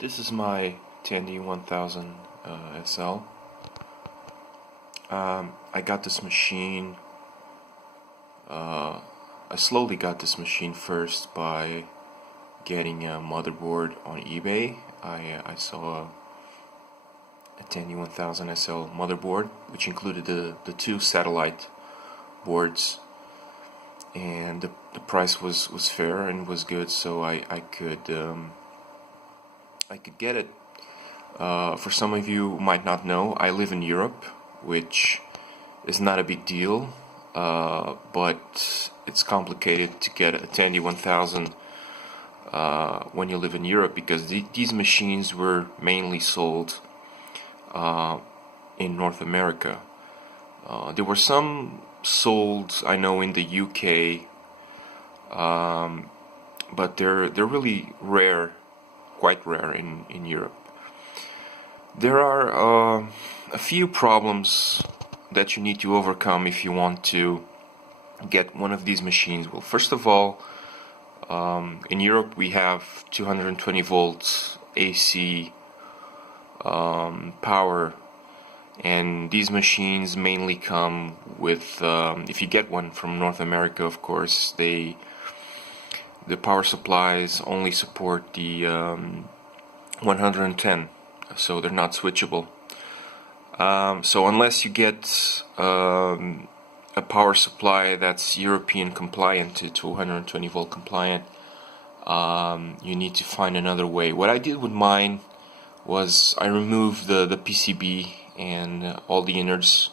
This is my Tandy 1000 SL. I got this machine. I slowly got this machine first by getting a motherboard on eBay. I saw a Tandy 1000 SL motherboard, which included the two satellite boards, and the price was fair and was good, so I could get it. For some of you who might not know, I live in Europe, which is not a big deal, but it's complicated to get a Tandy 1000 when you live in Europe, because these machines were mainly sold in North America. There were some sold, I know, in the UK, but they're really rare, quite rare in Europe. There are a few problems that you need to overcome if you want to get one of these machines. Well, first of all, in Europe we have 220 volts AC power, and these machines mainly come with, if you get one from North America, of course, the power supplies only support the 110, so they're not switchable. So unless you get a power supply that's European compliant, to 120 volt compliant, you need to find another way. What I did with mine was I removed the PCB and all the innards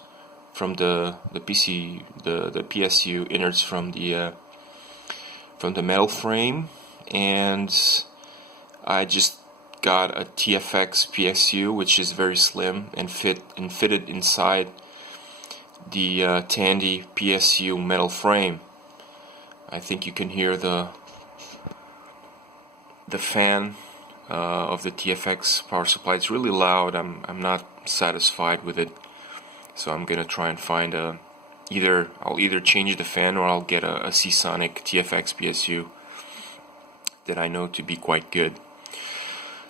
from the PSU innards from the metal frame, and I just got a TFX PSU, which is very slim, and fitted inside the Tandy PSU metal frame. I think you can hear the fan of the TFX power supply. It's really loud. I'm not satisfied with it, so I'm gonna try and find I'll either change the fan, or I'll get a Seasonic TFX PSU that I know to be quite good.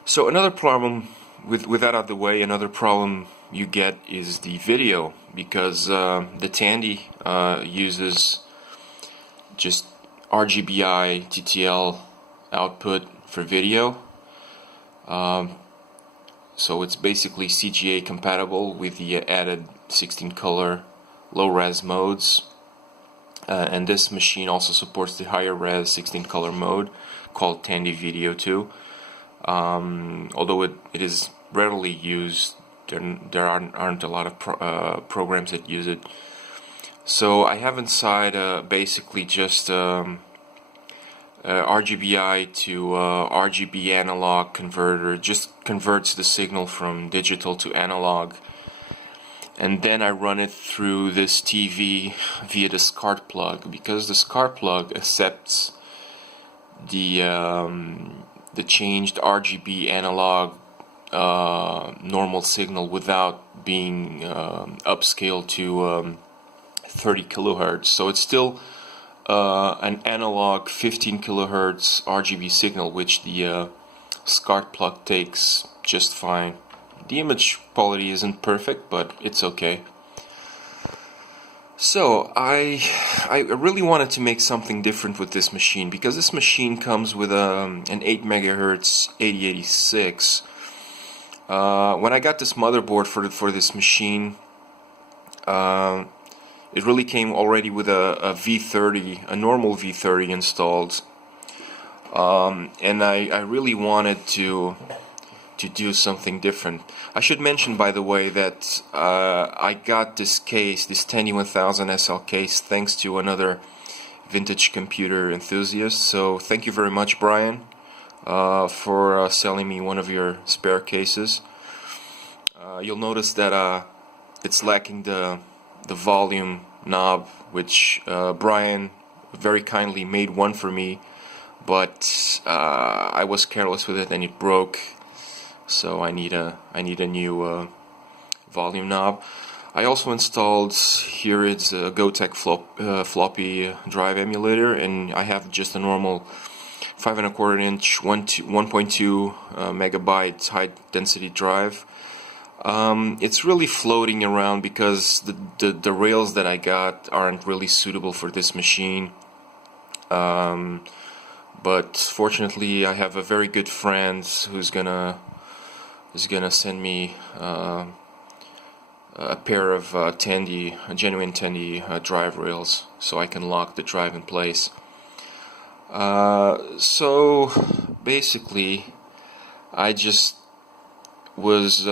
So another problem with that out of the way, another problem you get is the video, because the Tandy uses just RGBI TTL output for video. So it's basically CGA compatible with the added 16 color low res modes, and this machine also supports the higher res 16 color mode called Tandy Video 2. Although it is rarely used, there aren't a lot of programs that use it. So I have inside basically just RGBI to RGB analog converter. Just converts the signal from digital to analog, and then I run it through this TV via the SCART plug, because the SCART plug accepts the changed RGB analog normal signal without being upscaled to 30 kilohertz. So it's still an analog 15 kilohertz RGB signal, which the SCART plug takes just fine. The image quality isn't perfect, but it's okay. So I really wanted to make something different with this machine, because this machine comes with an 8 MHz 8086. When I got this motherboard for this machine, it really came already with a V30, a normal V30 installed, and I really wanted to do something different. I should mention, by the way, that I got this case, this Tandy 1000 SL case, thanks to another vintage computer enthusiast. So thank you very much, Brian, for selling me one of your spare cases. You'll notice that it's lacking the volume knob, which Brian very kindly made one for me, but I was careless with it and it broke. So I need a new volume knob. I also installed here it's a Gotek floppy drive emulator, and I have just a normal 5.25 inch 1.2 megabytes high density drive. It's really floating around because the rails that I got aren't really suitable for this machine. But fortunately, I have a very good friend who's gonna send me a pair of Tandy, genuine Tandy drive rails, so I can lock the drive in place. So basically, I just was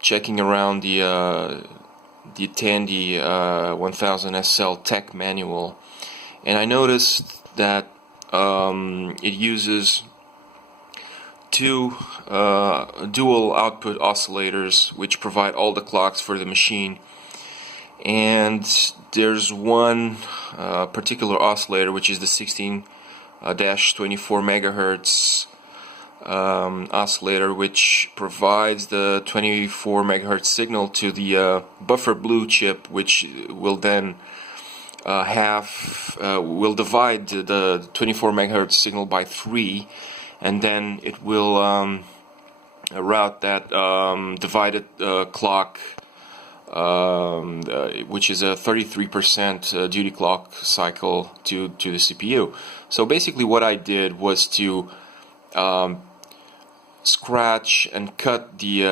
checking around the Tandy 1000 SL Tech manual, and I noticed that it uses two dual output oscillators which provide all the clocks for the machine, and there's one particular oscillator which is the 16-24 megahertz oscillator, which provides the 24 megahertz signal to the buffer blue chip, which will then will divide the 24 megahertz signal by 3, and then it will route that divided clock, which is a 33% duty clock cycle, to the CPU. So basically what I did was to scratch and cut the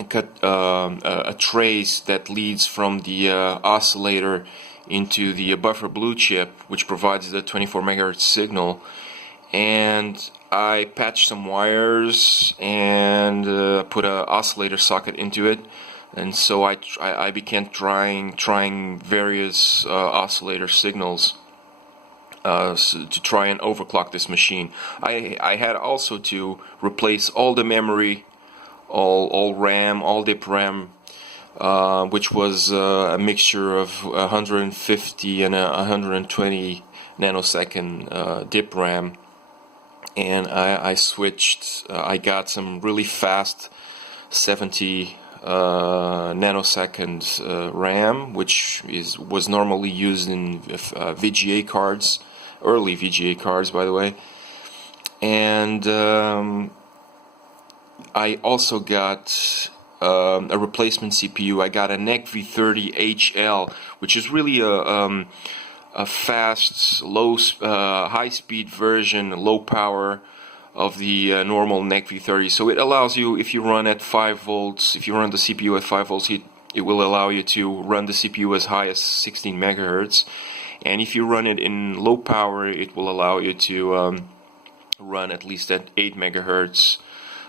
a trace that leads from the oscillator into the buffer blue chip, which provides the 24 megahertz signal, and I patched some wires and put an oscillator socket into it, and so I began trying various oscillator signals to try and overclock this machine. I had also to replace all the memory, all RAM, all DIP RAM, which was a mixture of 150 and 120 nanosecond DIP RAM, and I switched. I got some really fast 70 nanosecond RAM, which was normally used in VGA cards, early VGA cards, by the way. And I also got a replacement CPU. I got a NEC V30 HL, which is really a fast, high-speed version, low power of the normal NEC V30. So it allows you, if you run at 5 volts, if you run the CPU at 5 volts, it will allow you to run the CPU as high as 16 megahertz. And if you run it in low power, it will allow you to run at least at 8 megahertz,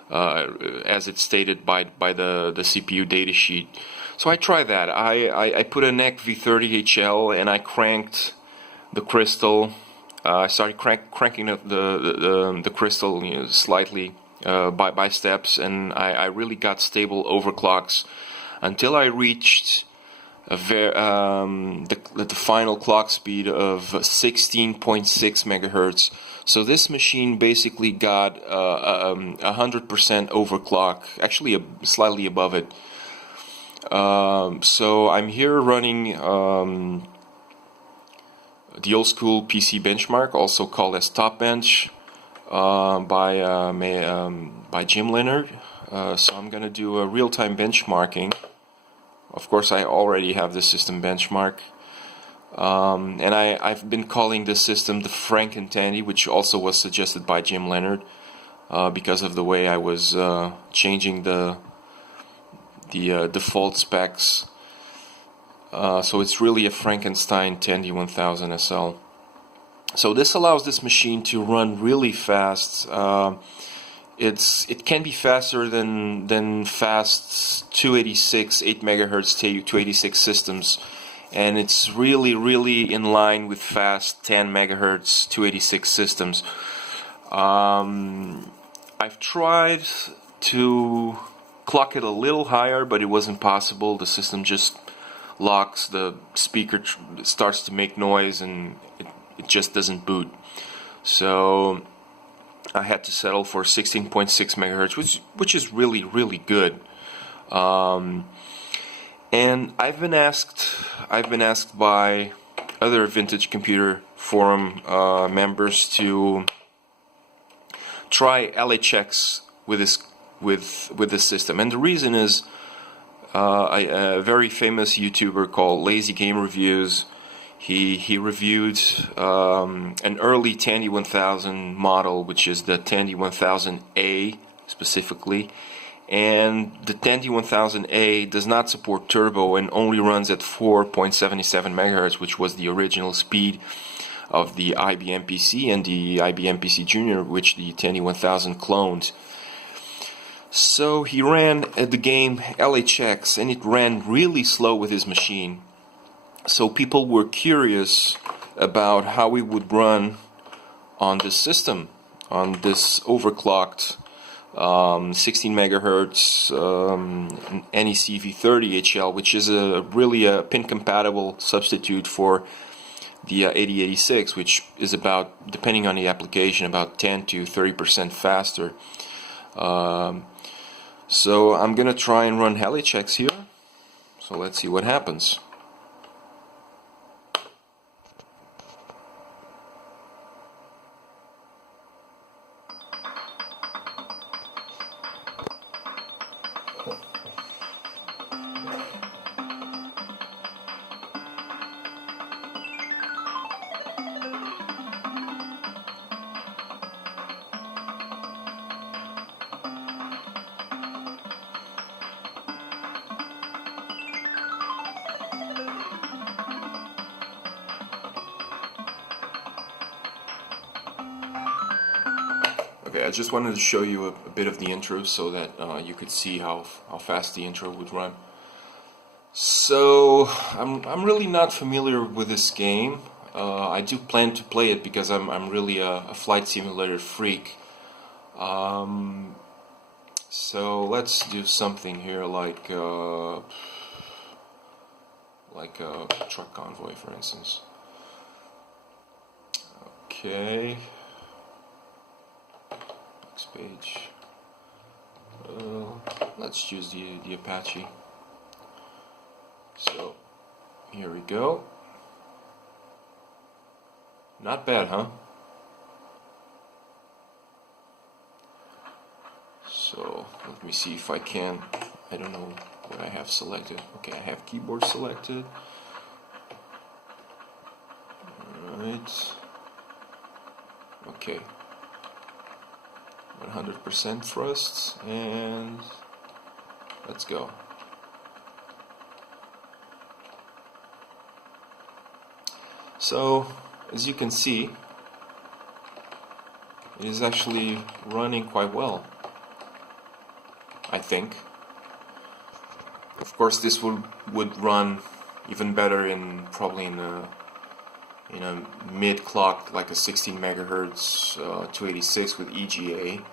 as it's stated by the CPU datasheet. So I tried that. I put a NEC V30 HL and I cranked the crystal. I started cranking the crystal, slightly by steps, and I really got stable overclocks until I reached the final clock speed of 16.6 megahertz. So this machine basically got 100% overclock, actually slightly above it. So I'm here running the old school PC benchmark, also called as Top Bench, by Jim Leonard. So I'm going to do a real-time benchmarking. Of course, I already have the system benchmark. And I've been calling this system the FrankenTandy, which also was suggested by Jim Leonard, because of the way I was changing the default specs. So it's really a Frankenstein Tandy 1000 SL. So this allows this machine to run really fast. It can be faster than fast 286 8 megahertz 286 systems, and it's really in line with fast 10 megahertz 286 systems. I've tried to clock it a little higher, but it wasn't possible. The system just locks, the speaker starts to make noise, and it just doesn't boot. So I had to settle for 16.6 megahertz, which is really good. And I've been asked by other vintage computer forum members to try LHX with this system, and the reason is a very famous YouTuber called Lazy Game Reviews. He reviewed an early Tandy 1000 model, which is the Tandy 1000A specifically, and the Tandy 1000A does not support turbo and only runs at 4.77 MHz, which was the original speed of the IBM PC and the IBM PC Junior, which the Tandy 1000 clones. So he ran the game LHX, and it ran really slow with his machine. So people were curious about how it would run on this system, on this overclocked 16 megahertz NEC V30 HL, which is really a pin compatible substitute for the 8086, which is about, depending on the application, about 10 to 30% faster. So I'm gonna try and run LHX here. So let's see what happens. Okay, I just wanted to show you a bit of the intro so that you could see how fast the intro would run. So I'm really not familiar with this game. I do plan to play it because I'm really a flight simulator freak. So let's do something here like a truck convoy, for instance. Okay. Page. Let's choose the Apache. So here we go. Not bad, huh? So let me see if I can. I don't know what I have selected. Okay, I have keyboard selected. Alright. Okay. 100% thrust, and let's go. So, as you can see, it is actually running quite well, I think. Of course, this would run even better probably in a mid clock, like a 16 megahertz 286 with EGA.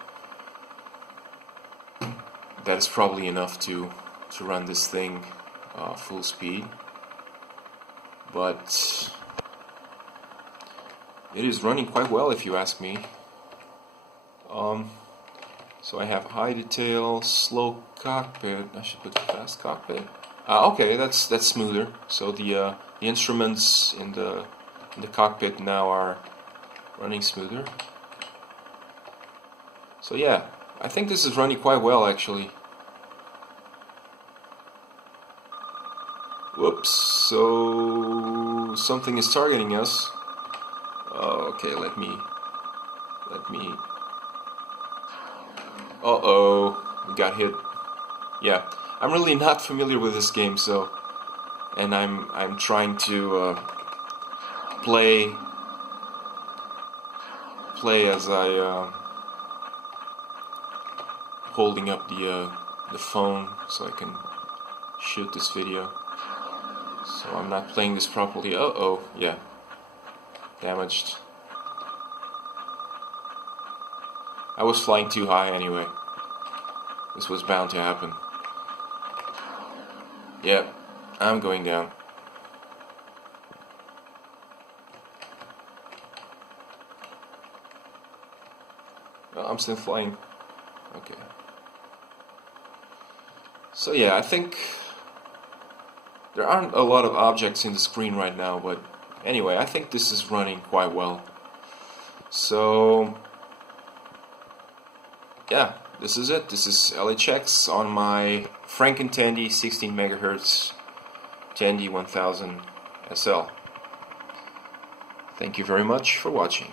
That is probably enough to run this thing full speed, but it is running quite well if you ask me. So I have high detail, slow cockpit. I should put fast cockpit. Okay, that's smoother. So the instruments in the cockpit now are running smoother. So yeah, I think this is running quite well actually. Whoops, so something is targeting us. Okay, let me uh-oh, we got hit. Yeah, I'm really not familiar with this game, so, and I'm trying to play as I holding up the phone so I can shoot this video. So I'm not playing this properly. Uh-oh, yeah, damaged. I was flying too high anyway. This was bound to happen. Yep, I'm going down. Well, I'm still flying. Okay. So yeah, I think there aren't a lot of objects in the screen right now, but Anyway, I think this is running quite well. So yeah, this is it. This is LHX on my FrankenTandy 16 MHz Tandy 1000 SL. Thank you very much for watching.